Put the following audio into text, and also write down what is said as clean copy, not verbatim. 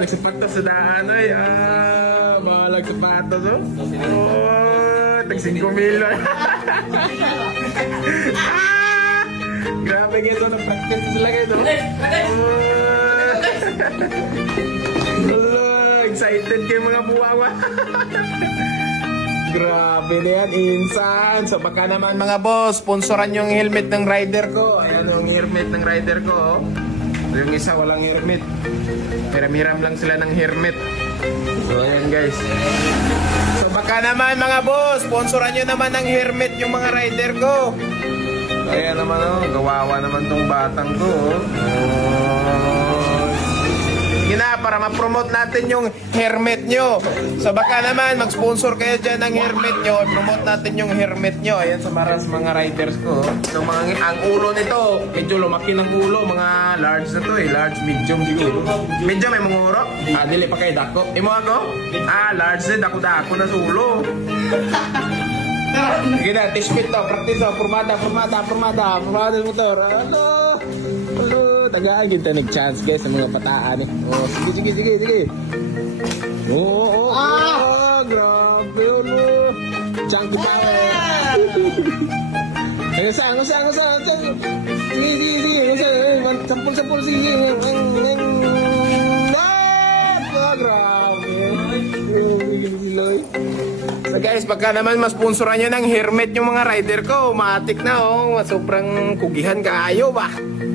Nagsapatos sa daan ay. Bahalag sapatos oh. Oh, tag 5 mil. Grabe nga ito, nag-practice sila kayo no? Excited kayo mga buwawa. Grabe na yan, insan. So baka naman mga boss, sponsoran yung helmet ng rider ko. Ayan yung helmet ng rider ko. Yung isa walang helmet. Hiram-hiram lang sila ng helmet. So ayan guys. So baka naman mga boss, sponsoran nyo naman ng helmet yung mga rider ko. Kaya naman oh, gawawa naman tong batang to oh. Gina, para ma-promote natin yung helmet nyo. So baka naman mag-sponsor kayo dyan ng helmet nyo. Promote natin yung helmet nyo. Ayan sa maras mga riders ko. So ang ulo nito, medyo lumaki ng ulo. Mga large na to eh. Large, medium siguro. Medium may munguro. Dili pa kayo dako. Imo ako? Large na dako-dako na sulo. Sige na, tishpit to. Practice to. Formada ng motor. Tagaan kita nag-chance guys sa mga pataan eh. Oh, sige. Oh, grabe oh. Chunky power. Ano sa? Sige. Sampul, sige. Grabe. So guys, pagka naman masponsoran nyo ng helmet yung mga rider ko, matik na oh. Sobrang kugihan kaayo ba?